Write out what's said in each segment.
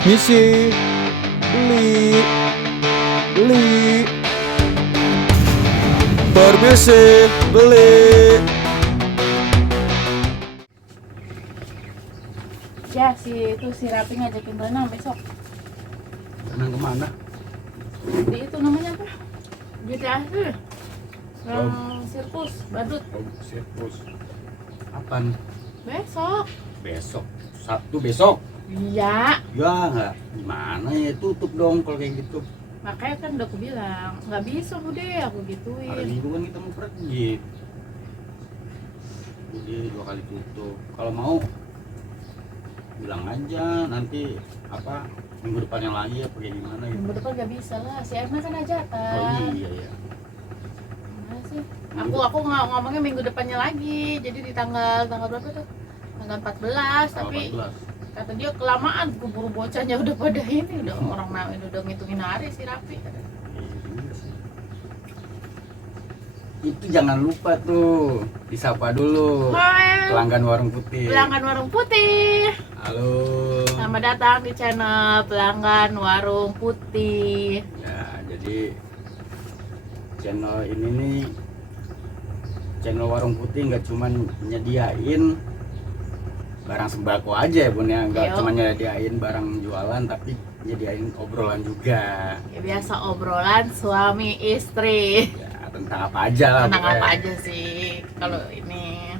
Misi, beli, beli. Permisi, beli. Ya si Rapi ngajakin berenang besok. Renang kemana? Di itu namanya apa? GTA itu. Yang sirkus, badut. Oh, sirkus. Apaan? Besok. Besok. Sabtu besok. Iya. Ya nggak. Gimana ya, tutup dong kalau kayak gitu. Makanya kan udah aku bilang nggak bisa bude aku Hari gituin. Minggu kan kita mau pergi. Jadi 2 kali tutup. Kalau mau bilang aja nanti apa minggu depannya lagi apa kayak gimana gitu. Minggu depan nggak bisa lah. Si Erna kan Oh hajatan. iya ya. Gimana sih? Aku ngomongnya minggu depannya lagi. Jadi di tanggal berapa tuh? Tanggal 14 tapi 14. kata dia kelamaan keburu bocahnya udah pada ini udah orang udah ngitungin hari si Rapi. Itu jangan lupa tuh disapa dulu Hai. pelanggan warung putih. Pelanggan warung putih. Halo. Selamat datang di channel pelanggan warung putih. Ya, jadi channel ini nih, channel warung putih nggak cuman nyediain barang sembako aja ya bun ya, nggak Yo. cuma nyediain barang jualan tapi nyediain obrolan juga. Ya biasa obrolan suami istri. Ya, tentang apa aja lah. Tentang pokoknya. apa aja sih kalau ini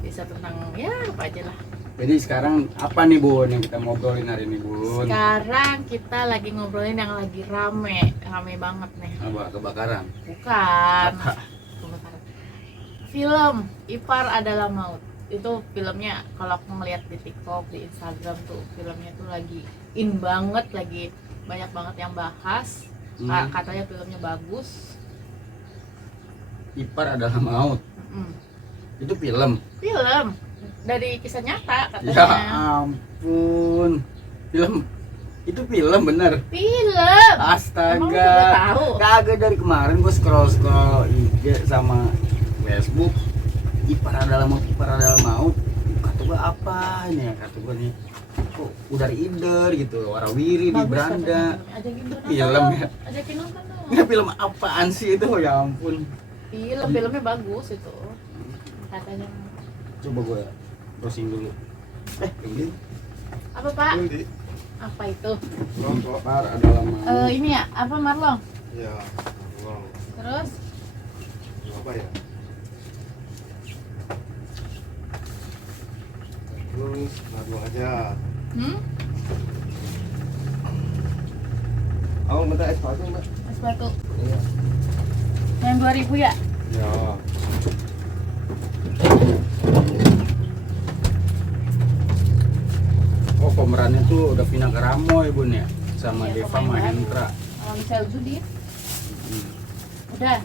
bisa tentang ya apa aja lah. Jadi sekarang apa nih bun yang kita ngobrolin hari ini bun? Sekarang kita lagi ngobrolin yang lagi rame banget nih. Apa kebakaran? Bukan. Apa? Kebakaran. Film Ipar Adalah Maut. Itu filmnya kalau aku ngeliat di TikTok, di Instagram tuh filmnya tuh lagi in banget, lagi banyak banget yang bahas. Katanya filmnya bagus. Ipar Adalah Maut. Itu film. Film dari kisah nyata katanya. Ya ampun. Film. Itu film bener. Film. Emang lu Astaga. udah tahu? Kagak, dari kemarin gue scroll IG sama Facebook. Ipar Adalah Maut, Ipar Adalah Maut. Kata gue apa ini ya, kata gue nih. Kok udah ider gitu, warawiri di Bagus beranda. katanya. Ajakin nonton Film dong. ya? Ajakin nonton dong. Ini film apaan sih itu, ya ampun. Filmnya bagus itu. Katanya. Coba gue browsing dulu. Ini Apa Pak? Apa itu? Ipar Adalah Maut. Ini ya, apa Marlong? Ya, wow. Terus Apa ya? Terus lagu aja. Awal minta es batu mbak? es batu Iya. yang 2000 ya? Ya. Oh, pemerannya tuh udah Vina Karamo ya bun ya, sama Iya, Deva pemain baru. Mahendra. Sama Michelle Judith. Hmm. Udah.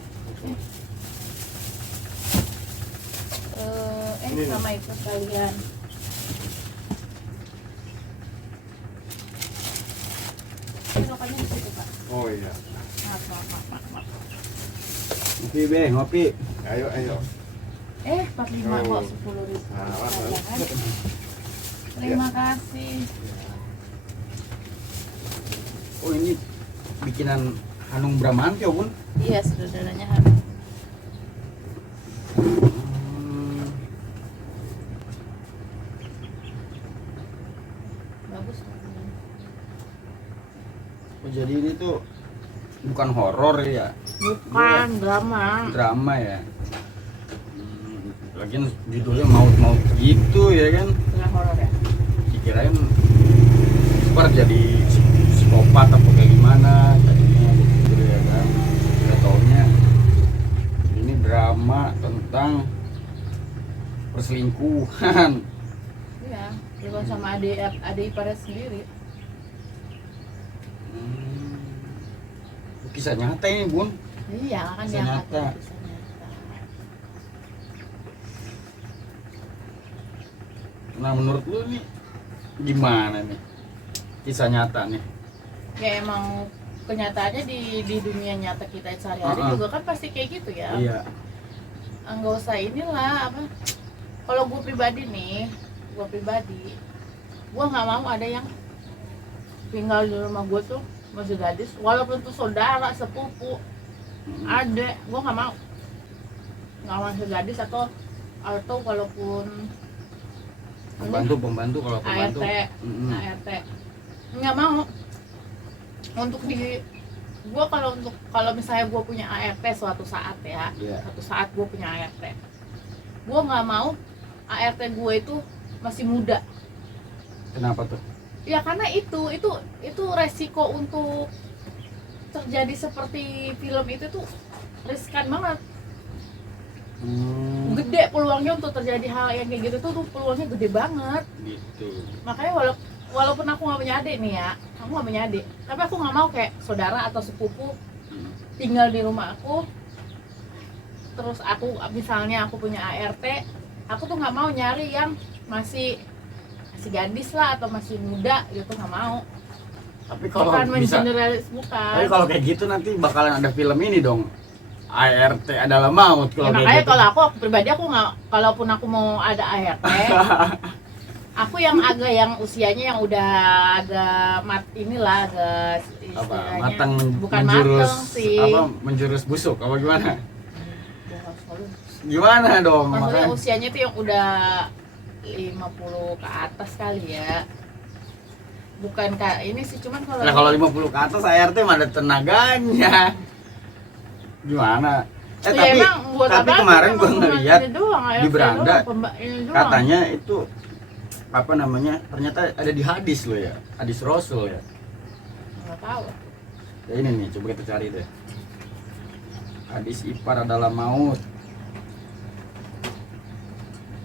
Ini. Sama itu sekalian. Rokoknya di situ Pak. Oh iya. Maaf. Ngopi be, ngopi. Ayo ayo. 45 kok Oh. 10.000. Nah, apa? Sekalian. Terima kasih. Oh ini bikinan Hanung Bramantyo bun. Iya, saudaranya Hanum. Hmm. Bagus. Oh, jadi ini tuh bukan horor ya, Bukan drama. drama ya. Lagian judulnya maut-maut gitu ya kan. Bukan horor ya. Dikirain super jadi psikopat apa kayak gimana tadinya gitu ya kan. Nggak taunya ini drama tentang perselingkuhan. Iya, bukan sama adik iparnya sendiri. Kisah nyata ini bun. Iya, kan Kisah dia nyata. kisah nyata. Nah menurut lu nih gimana nih kisah nyata nih? Ya emang kenyataannya di dunia nyata kita sehari-hari juga kan pasti kayak gitu ya. Iya. Nggak usah inilah apa. Kalau gue pribadi gue nggak mau ada yang tinggal di rumah gue tuh masih gadis, walaupun tuh saudara, sepupu, adek, gue nggak mau masih gadis atau walaupun pembantu kalau pembantu ART, ART nggak mau. Untuk di gue kalau misalnya gue punya ART suatu saat ya, suatu saat gue punya ART, gue nggak mau ART gue itu masih muda. Kenapa tuh? Ya karena itu resiko untuk terjadi seperti film itu tuh riskan banget. Gede peluangnya untuk terjadi hal yang kayak gitu tuh peluangnya gede banget. Gitu. Makanya walaupun aku nggak punya adik nih ya, aku nggak punya adik, tapi aku nggak mau kayak saudara atau sepupu tinggal di rumah aku. Terus aku misalnya aku punya ART, aku tuh nggak mau nyari yang masih gadis lah atau masih muda gitu, nggak mau. Tapi kalau Bukan bisa, mengeneralis, bukan. tapi kalau kayak gitu nanti bakalan ada film ini dong. ART adalah maut Ya, kalau kayak makanya gitu. kalau aku pribadi aku nggak, kalaupun aku mau ada ART, aku yang usianya yang udah agak inilah, agak istilahnya matang bukan menjurus matang sih. menjurus busuk apa gimana? Udah, Gimana dong? maksudnya Makanya usianya tuh yang udah 50 ke atas kali ya. Bukan kak ini sih, cuman nah, kalau 50 ke atas ART mah ada tenaganya. Gimana? ya Tapi emang buat tapi apa kemarin sih, gua emang ngeliat ini doang, di ART beranda doang, ini doang. katanya itu apa namanya? Ternyata ada di hadis loh ya. Hadis Rasul ya. Nggak tahu. Ya ini nih, coba kita cari deh. Hadis ipar adalah maut.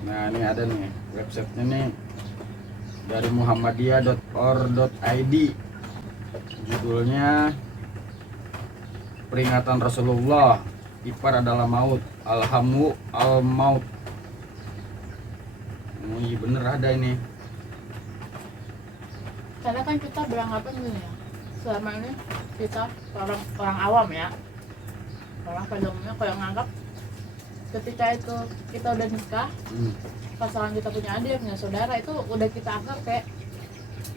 Nah, ini ada nih websitenya nih dari muhammadiyah.or.id. Judulnya Peringatan Rasulullah, ipar adalah maut, alhamu al maut. Oh iya bener ada ini. Karena kan kita beranggapan gini ya, selama ini kita orang awam ya, orang pada umumnya kalau nganggap ketika itu kita udah nikah, pasangan kita punya adik, punya saudara, itu udah kita anggap kayak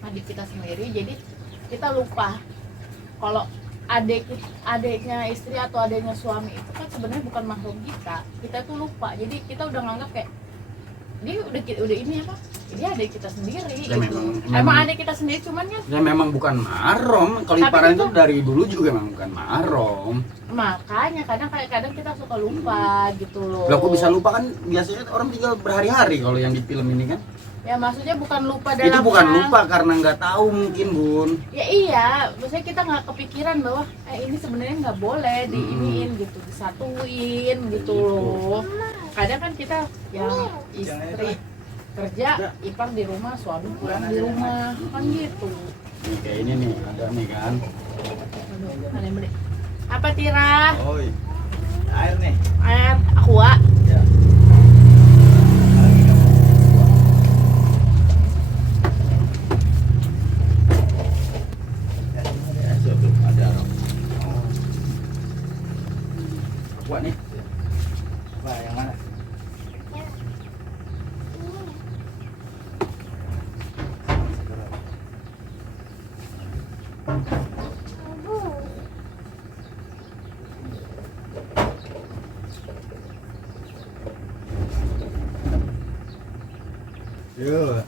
adik kita sendiri. Jadi kita lupa kalau adiknya istri atau adiknya suami itu kan sebenarnya bukan mahram kita tuh lupa. Jadi kita udah nganggap kayak dia udah ini apa, dia adik kita sendiri Ya, gitu. memang Emang adik kita sendiri, cuman kan ya memang bukan mahram. Kalau Tapi iparan itu- itu dari dulu juga memang bukan mahram. makanya kadang kita suka lupa gitu loh. Lah kok bisa lupa, kan biasanya orang tinggal berhari-hari kalau yang di film ini kan. Ya maksudnya bukan lupa dalam Itu bukan hal- lupa karena nggak tahu mungkin, Bun. Ya iya, maksudnya kita nggak kepikiran bahwa ini sebenarnya nggak boleh diiniin gitu, disatuin gitu loh. Kadang kan kita yang istri kerja, ipar di rumah, suami pulang di rumah, kan gitu. Nih kayak ini nih, ada nih kan. Aduh, ada yang beli. Apa Tira? Oh, air nih. Air aqua. Ya. Aqua nih. Wah, yang mana? Yo.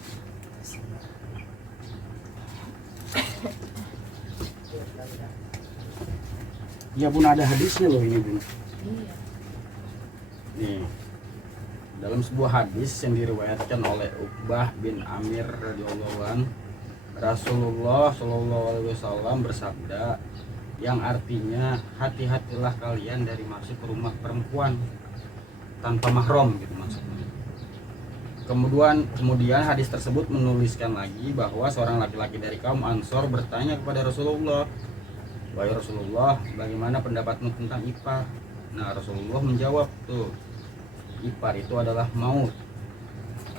Ya Bun, ada hadisnya loh ini Bun. Iya. Nih, dalam sebuah hadis yang diriwayatkan oleh Uqbah bin Amir radhiyallahu an, Rasulullah Shallallahu alaihi wasallam bersabda, yang artinya hati-hatilah kalian dari masuk ke rumah perempuan tanpa mahram gitu maksudnya. Kemudian hadis tersebut menuliskan lagi bahwa seorang laki-laki dari kaum Ansor bertanya kepada Rasulullah, "Wahai Rasulullah, bagaimana pendapatmu tentang ipar?" Nah, Rasulullah menjawab tuh, ipar itu adalah maut,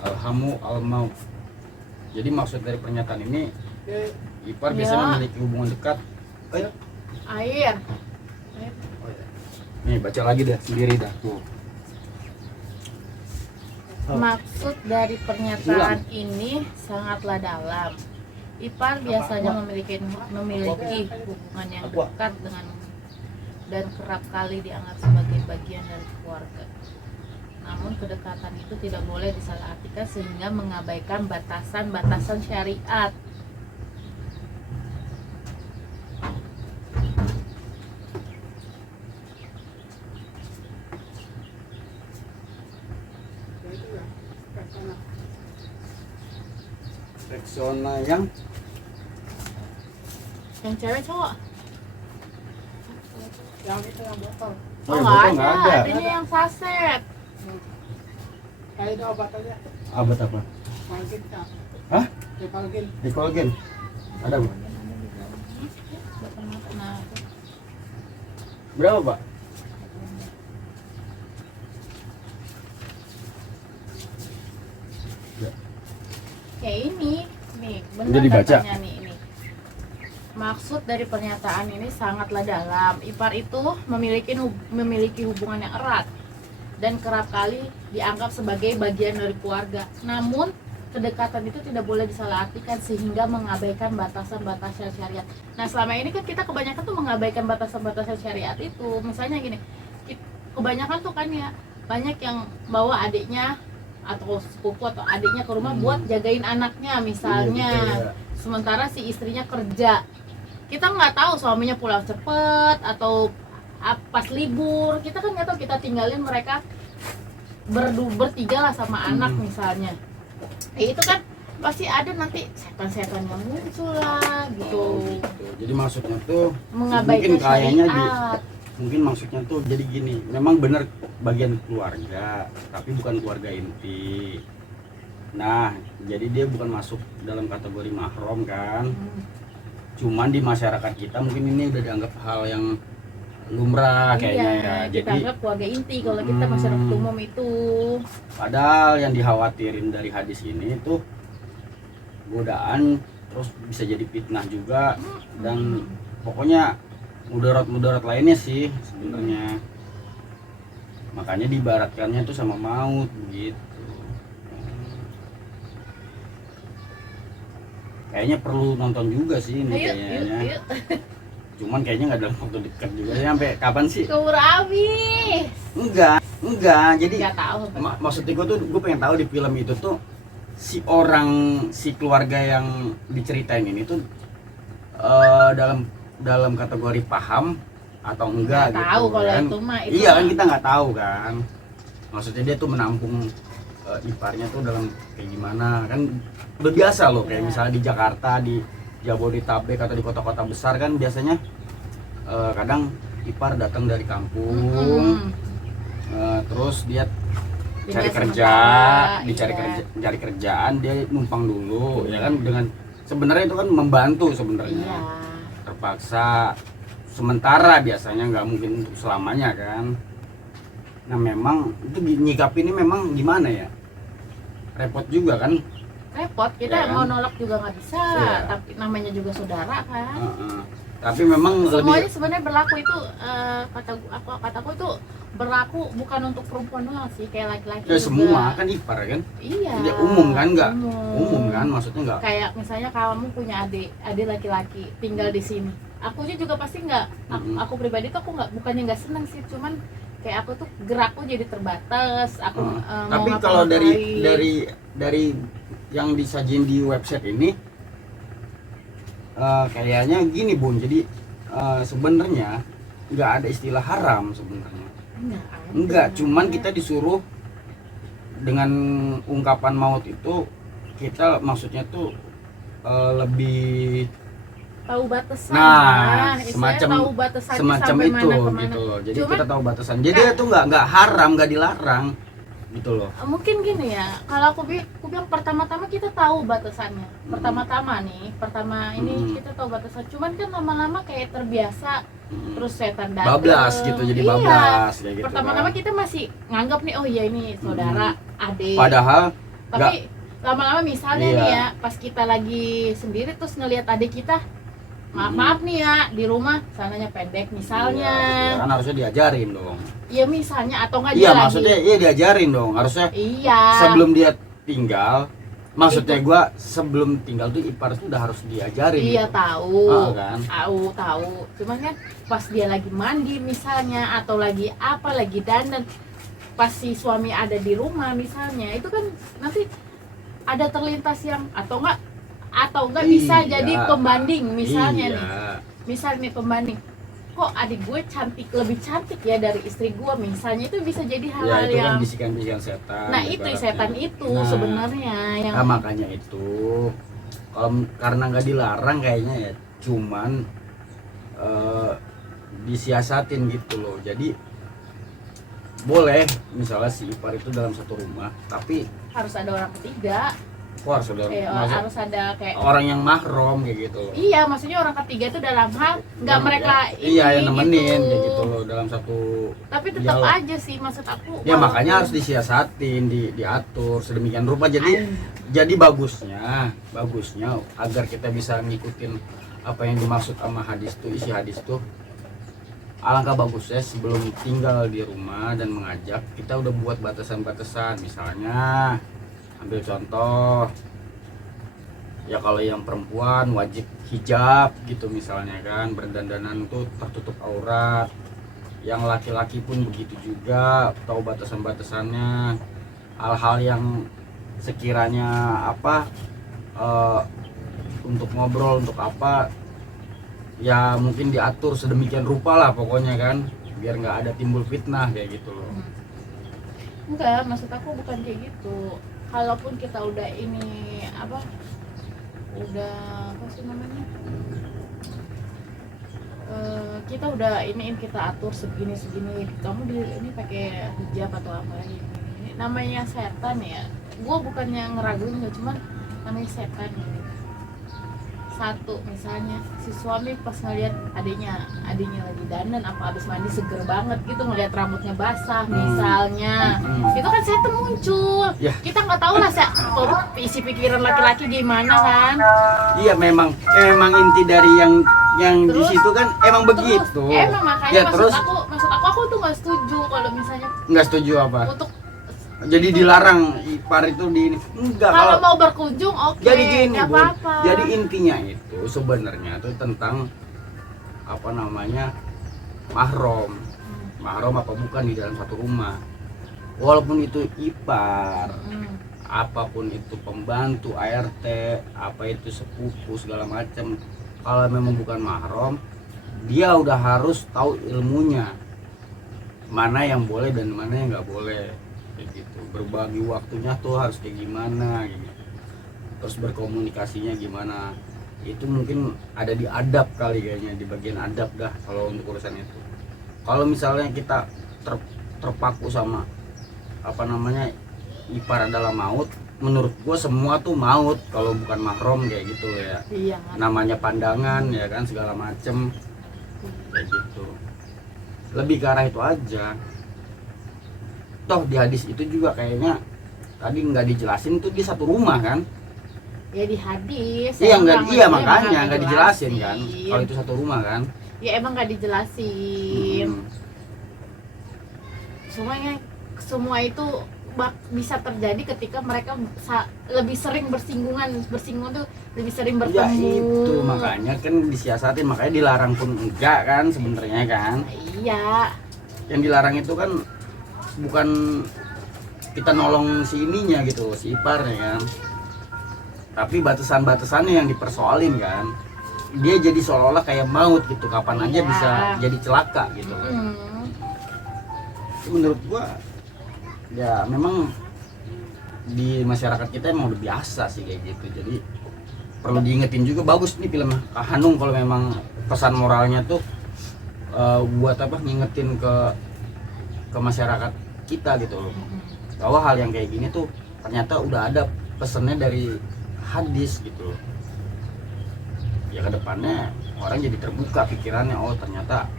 alhamu al maut. Jadi maksud dari pernyataan ini, ipar biasanya Ya. memiliki hubungan dekat. Air. Nih baca lagi dah sendiri dah tuh. Maksud dari pernyataan ini sangatlah dalam. Ipar biasanya memiliki hubungan yang dekat dengan dan kerap kali dianggap sebagai bagian dari keluarga. Namun kedekatan itu tidak boleh disalahartikan sehingga mengabaikan batasan-batasan syariat. Rexona yang Yang cewek cowok? Yang itu yang botol. Oh, yang nggak botol nggak ada. ada. Adanya yang saset. Kayak itu obat aja. Obat apa? Malgin ya. Hah? Depalgin. Dekolgen. Ada Bu? Nah, Berapa Pak? kayak ini nih, benar Udah dibaca? katanya nih ini. Maksud dari pernyataan ini sangatlah dalam. Ipar itu memiliki hubungan yang erat dan kerap kali dianggap sebagai bagian dari keluarga. Namun kedekatan itu tidak boleh disalahartikan sehingga mengabaikan batasan-batasan syariat. Nah, selama ini kan kita kebanyakan tuh mengabaikan batasan-batasan syariat itu. Misalnya gini, kebanyakan tuh kan ya banyak yang bawa adiknya atau sepupu atau adiknya ke rumah buat jagain anaknya misalnya. Iya, Sementara si istrinya kerja. Kita nggak tahu suaminya pulang cepet atau pas libur. Kita kan nggak tahu, kita tinggalin mereka bertiga lah sama anak misalnya. Itu kan pasti ada nanti setan-setan yang muncul lah gitu. Oh, gitu. Jadi maksudnya tuh Mengabaikan mungkin kayaknya syariat. mungkin maksudnya tuh jadi gini, memang benar bagian keluarga, tapi bukan keluarga inti. Nah, jadi dia bukan masuk dalam kategori mahram kan. Cuman di masyarakat kita mungkin ini udah dianggap hal yang lumrah kayaknya ya. Iya, kita Jadi anggap keluarga inti kalau kita masyarakat umum itu. padahal yang dikhawatirin dari hadis ini tuh godaan, terus bisa jadi fitnah juga, dan pokoknya mudarat-mudarat lainnya sih sebenarnya. Makanya diibaratkannya tuh sama maut gitu. Kayaknya perlu nonton juga sih ini Ayo, kayaknya. yuk. Cuman kayaknya nggak dalam waktu dekat juga ya. Sampai kapan sih? Keburu habis. Enggak. Jadi Nggak tahu. maksudnya gue pengen tahu di film itu tuh si keluarga yang diceritain ini tuh dalam kategori paham atau enggak Nggak gitu tahu kalau kan. itu mah. Itu Iya mah. kan, kita nggak tahu kan. Maksudnya dia tuh menampung iparnya tuh dalam kayak gimana kan, udah biasa loh kayak Iya. misalnya di Jakarta, di Jabodetabek atau di kota-kota besar kan biasanya kadang ipar datang dari kampung, terus dia Tinggal cari kerja, sementara, iya. cari kerjaan, dia numpang dulu ya kan, dengan sebenarnya itu kan membantu sebenarnya. Iya. Terpaksa sementara, biasanya nggak mungkin untuk selamanya kan. Nah memang itu nyikapinnya memang gimana ya, repot juga kan. Repot, kita Ya kan? mau nolak juga nggak bisa, Iya. tapi namanya juga saudara kan. Tapi memang Semuanya lebih sebenarnya berlaku itu kataku itu berlaku bukan untuk perempuan doang sih, kayak laki-laki ya juga. semua kan ipar kan. Iya. Ya, umum kan, nggak Umum. kan, maksudnya nggak. Kayak misalnya kamu punya adik laki-laki tinggal di sini. Akunya juga pasti nggak. Aku pribadi tuh aku nggak, bukannya nggak seneng sih, cuman kayak aku tuh gerakku jadi terbatas. Aku mau Tapi kalau dari ngapa-ngapain. yang disajin di website ini kayaknya gini Bun, jadi sebenarnya nggak ada istilah haram sebenarnya. Enggak, cuman kita disuruh dengan ungkapan maut itu, kita maksudnya tuh lebih tahu batasan. Nah, Istilahnya tahu batasannya semacam sampai itu mana-kemana. gitu loh. Jadi Cuman, kita tahu batasan. Jadi itu nggak haram, nggak dilarang gitu loh. mungkin gini ya, kalau aku bilang pertama-tama kita tahu batasannya. Pertama ini kita tahu batasan. Cuman kan lama-lama kayak terbiasa, terus setan datang. Bablas gitu, jadi Iya. bablas kayak gitu. Pertama-tama kan. kita masih nganggap nih, oh iya ini saudara, adik. Padahal Tapi lama-lama misalnya Iya. nih ya, pas kita lagi sendiri terus ngelihat adik kita, maaf nih ya, di rumah sananya pendek misalnya. iya, kan harusnya diajarin dong. Iya misalnya, atau enggak Iya, dia maksudnya lagi. iya diajarin dong. Harusnya Iya. sebelum dia tinggal Maksudnya gua sebelum tinggal tuh ipar tuh udah harus diajarin Iya gitu. tahu, Kan? tahu. Cuman kan pas dia lagi mandi misalnya atau lagi apa lagi dandan, pas si suami ada di rumah misalnya, itu kan nanti ada terlintas yang atau enggak bisa Iya. jadi pembanding misalnya Iya. nih. Misal nih pembanding, kok adik gue lebih cantik ya dari istri gue misalnya, itu bisa jadi Ya hal-hal itu kan yang bisikan-bisikan setan. nah itu ibaratnya. setan itu Nah, sebenarnya yang Nah, makanya itu kalau karena nggak dilarang kayaknya ya, cuman disiasatin gitu loh. Jadi boleh misalnya si ipar itu dalam satu rumah, tapi harus ada orang ketiga, kok harus ada harus ada kayak orang yang mahram kayak gitu loh. iya, maksudnya orang ketiga itu dalam hal nggak Yang- mereka iya yang nemenin gitu. kayak gitu loh dalam satu Tapi tetap dialog. aja sih maksud aku. Ya walaupun- makanya harus disiasatin, diatur sedemikian rupa. Jadi bagusnya agar kita bisa ngikutin apa yang dimaksud sama hadis tuh, isi hadis tuh. Alangkah bagusnya sebelum tinggal di rumah dan mengajak, kita udah buat batasan-batasan. Misalnya ambil contoh, ya kalau yang perempuan wajib hijab gitu misalnya kan, berdandanan tuh tertutup aurat. Yang laki-laki pun begitu juga, tahu batasan-batasannya. Hal-hal yang sekiranya untuk ngobrol, untuk apa, ya mungkin diatur sedemikian rupa lah pokoknya kan, biar nggak ada timbul fitnah kayak gitu loh. Enggak, maksud aku bukan kayak gitu. Kalaupun kita udah udah apa sih namanya, kita udah kita atur segini, kamu ini pakai hijab atau apa ini namanya setan ya. Gue bukannya ngeraguin, nggak, cuman namanya setan gitu. Satu misalnya si suami pas ngeliat adiknya lagi dandan apa abis mandi seger banget gitu, ngeliat rambutnya basah misalnya, itu kan setan muncul. Ya. Kita nggak tahu lah isi pikiran laki-laki gimana kan. Iya, memang inti dari yang di Terus- situ kan emang begitu. Terus, emang makanya Ya, maksud terus aku tuh nggak setuju kalau misalnya nggak setuju apa? untuk Jadi dilarang ipar itu di ini. Enggak, kalau mau berkunjung oke, jadi gini, nggak Bun. apa-apa. Jadi intinya itu sebenarnya tuh tentang mahram. Mahram apa bukan di dalam satu rumah. Walaupun itu ipar, apapun itu pembantu, ART, apa itu sepupu segala macam, kalau memang bukan mahram, dia udah harus tahu ilmunya. Mana yang boleh dan mana yang nggak boleh. Kayak gitu. Berbagi waktunya tuh harus kayak gimana gitu. Terus berkomunikasinya gimana, itu mungkin ada di adab kali, kayaknya di bagian adab dah kalau untuk urusan itu. Kalau misalnya kita terpaku sama ipar adalah maut, menurut gua semua tuh maut kalau bukan mahram kayak gitu ya. Iya, Namanya pandangan ya kan, segala macem kayak gitu. Lebih ke arah itu aja. Toh di hadis itu juga kayaknya tadi nggak dijelasin tuh di satu rumah kan. ya di hadis. Iya emang makanya nggak dijelasin kan dijelasin. kalau itu satu rumah kan. Ya emang nggak dijelasin. Semua itu bisa terjadi ketika mereka lebih sering bersinggungan tuh lebih sering bertemu. Ya itu makanya kan disiasatin, makanya dilarang pun enggak kan sebenarnya kan. Iya. Yang dilarang itu kan bukan kita nolong si ininya gitu, si iparnya kan, tapi batasan-batasannya yang dipersoalin kan. Dia jadi seolah-olah kayak maut gitu, kapan aja Iya. bisa jadi celaka gitu. Menurut gua ya memang di masyarakat kita emang udah biasa sih kayak gitu. Jadi perlu diingetin juga, bagus nih film Kak Hanung kalau memang pesan moralnya tuh buat ngingetin ke masyarakat kita gitu loh, bahwa hal yang kayak gini tuh ternyata udah ada pesannya dari hadis gitu loh. Ya kedepannya orang jadi terbuka pikirannya, oh ternyata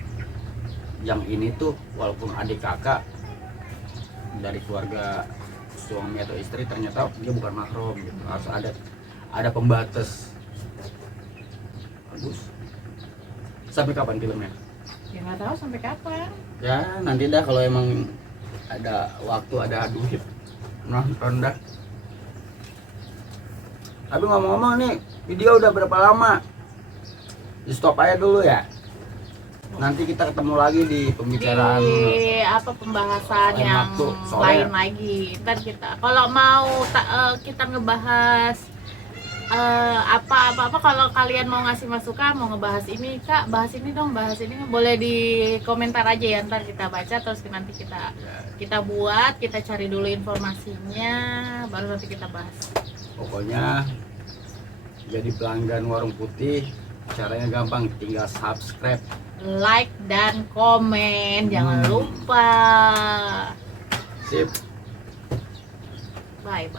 yang ini tuh walaupun adik kakak dari keluarga suami atau istri, ternyata dia bukan mahram gitu. Harus ada pembatas. Bagus. Sampai kapan filmnya? Ya nggak tahu sampai kapan. Ya nanti dah kalau emang ada waktu, ada duit, nonton dah. Tapi ngomong-ngomong nih, video udah berapa lama? Di stop aja dulu ya. Nanti kita ketemu lagi di pembicaraan di apa pembahasan lain yang waktu. Soalnya- lain lagi. Ntar kita kalau mau kita ngebahas apa kalau kalian mau ngasih masukan, mau ngebahas ini Kak, bahas ini dong, bahas ini, boleh di komentar aja ya, ntar kita baca terus nanti kita buat, kita cari dulu informasinya, baru nanti kita bahas. Pokoknya jadi pelanggan Warung Putih caranya gampang, tinggal subscribe. Like dan komen, jangan lupa. Sip. Bye.